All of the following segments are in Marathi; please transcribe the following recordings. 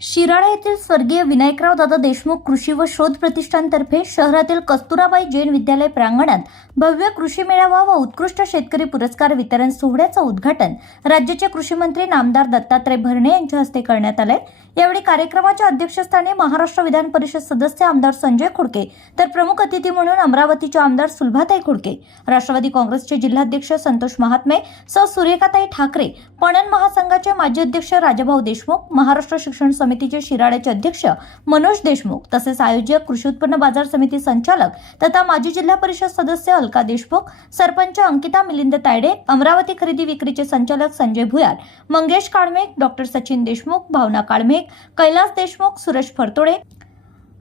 शिराळा येथील स्वर्गीय विनायकराव दादा देशमुख कृषी व शोध प्रतिष्ठानतर्फे शहरातील कस्तुराबाई जैन विद्यालय प्रांगणात भव्य कृषी मेळावा व उत्कृष्ट शेतकरी पुरस्कार वितरण सोहळ्याचं उद्घाटन राज्याचे कृषी मंत्री नामदार दत्तात्रय भरणे यांच्या हस्ते करण्यात आले यावेळी कार्यक्रमाच्या अध्यक्षस्थानी महाराष्ट्र विधान परिषद सदस्य आमदार संजय खुडके तर प्रमुख अतिथी म्हणून अमरावतीचे आमदार सुलभाताई खुडके राष्ट्रवादी काँग्रेसचे जिल्हाध्यक्ष संतोष महात्मे सौ सूर्यकाताई ठाकरे पणन महासंघाचे माजी अध्यक्ष राजाभाऊ देशमुख महाराष्ट्र शिक्षण समितीचे शिराळ्याचे अध्यक्ष मनोज देशमुख तसेच आयोजक कृषी उत्पन्न बाजार समिती संचालक तथा माजी जिल्हा परिषद सदस्य अलका देशमुख सरपंच अंकिता मिलिंद तायडे अमरावती खरेदी विक्रीचे संचालक संजय भुयार मंगेश काळमेक डॉक्टर सचिन देशमुख भावना काळमेक कैलास देशमुख सुरेश फरतोडे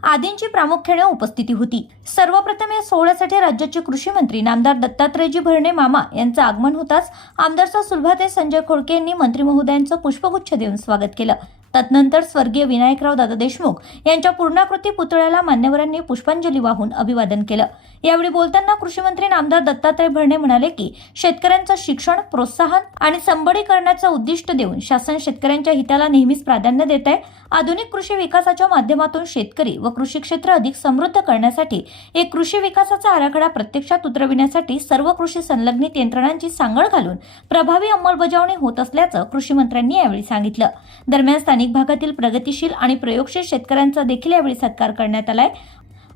आदींची प्रामुख्याने उपस्थिती होती. सर्वप्रथम या सोहळ्यासाठी राज्याचे कृषी मंत्री नामदार दत्तात्रयजी भरणे मामा यांचं आगमन होताच आमदार सुलभाते संजय खोडके यांनी मंत्री महोदयांचं पुष्पगुच्छ देऊन स्वागत केलं. तदनंतर स्वर्गीय विनायकराव दादा देशमुख यांच्या पूर्णाकृती पुतळ्याला मान्यवरांनी पुष्पांजली वाहून अभिवादन केलं. यावेळी बोलताना कृषीमंत्री नामदार दत्तात्रय भरणे म्हणाले की शेतकऱ्यांचं शिक्षण प्रोत्साहन आणि संबळीकरणाचं उद्दिष्ट देऊन शासन शेतकऱ्यांच्या हिताला नेहमीच प्राधान्य देत आहे. आधुनिक कृषी विकासाच्या माध्यमातून शेतकरी व कृषी क्षेत्र अधिक समृद्ध करण्यासाठी एक कृषी विकासाचा आराखडा प्रत्यक्षात उतरविण्यासाठी सर्व कृषी संलग्नित यंत्रणांची सांगड घालून प्रभावी अंमलबजावणी होत असल्याचं कृषी मंत्र्यांनी यावेळी सांगितलं. दरम्यान स्थानिक भागातील प्रगतीशील आणि प्रयोगशील शेतकऱ्यांचा देखील यावेळी सत्कार करण्यात आलाय.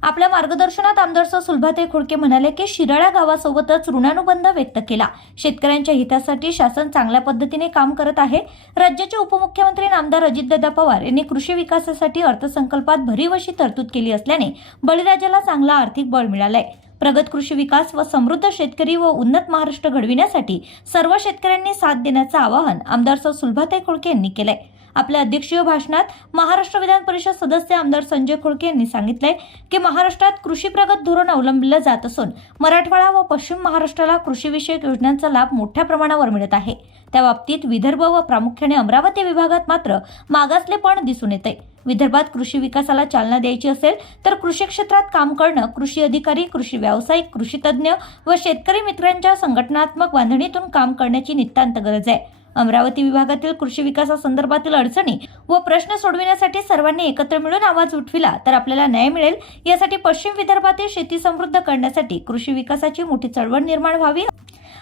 आपल्या मार्गदर्शनात आमदार सौ सुलभाताई खोडके म्हणाले की शिराळा गावासोबतच ऋणानुबंध व्यक्त केला. शेतकऱ्यांच्या हितासाठी शासन चांगल्या पद्धतीने काम करत आहे. राज्याचे उपमुख्यमंत्री नामदार अजितदादा पवार यांनी कृषी विकासासाठी अर्थसंकल्पात भरीव अशी तरतूद केली असल्याने बळीराजाला चांगला आर्थिक बळ मिळालंय. प्रगत कृषी विकास व समृद्ध शेतकरी व उन्नत महाराष्ट्र घडविण्यासाठी सर्व शेतकऱ्यांनी साथ देण्याचं आवाहन आमदार सौ सुलभाताई खोडके यांनी केलंय. आपल्या अध्यक्षीय भाषणात महाराष्ट्र विधान परिषद सदस्य आमदार संजय खोडके यांनी सांगितलंय की महाराष्ट्रात कृषी प्रगत धोरण अवलंबिलं जात असून मराठवाडा व पश्चिम महाराष्ट्राला कृषीविषयक योजनांचा लाभ मोठ्या प्रमाणावर मिळत आहे. त्या बाबतीत विदर्भ व प्रामुख्याने अमरावती विभागात मात्र मागासलेपण दिसून येते विदर्भात कृषी विकासाला चालना द्यायची असेल तर कृषी क्षेत्रात काम करणं कृषी अधिकारी कृषी व्यावसायिक कृषी तज्ज्ञ व शेतकरी मित्रांच्या संघटनात्मक बांधणीतून काम करण्याची नितांत गरज आहे. अमरावती विभागातील कृषी विकासासंदर्भातील अडचणी व प्रश्न सोडविण्यासाठी सर्वांनी एकत्र मिळून आवाज उठविला तर आपल्याला न्याय मिळेल. यासाठी पश्चिम विदर्भातील शेती समृद्ध करण्यासाठी कृषी विकासाची मोठी चळवळ निर्माण व्हावी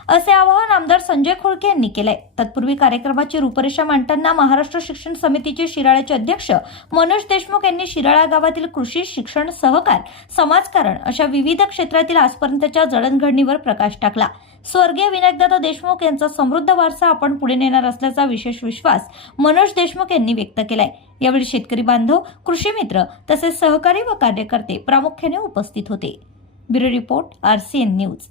असे आवाहन आमदार संजय खोडके यांनी केले तत्पूर्वी कार्यक्रमाची रूपरेषा मांडताना महाराष्ट्र शिक्षण समितीचे शिराळ्याचे अध्यक्ष मनोज देशमुख यांनी शिराळा गावातील कृषी शिक्षण सहकार समाजकारण अशा विविध क्षेत्रातील आजपर्यंतच्या जडणघडणीवर प्रकाश टाकला. स्वर्गीय विनायकदादा देशमुख यांचा समृद्ध वारसा आपण पुढे नेणार असल्याचा विशेष विश्वास मनोज देशमुख यांनी व्यक्त केलाय. यावेळी शेतकरी बांधव कृषी मित्र तसेच सहकारी व कार्यकर्ते प्रामुख्याने उपस्थित होते. Bureau report R C N news.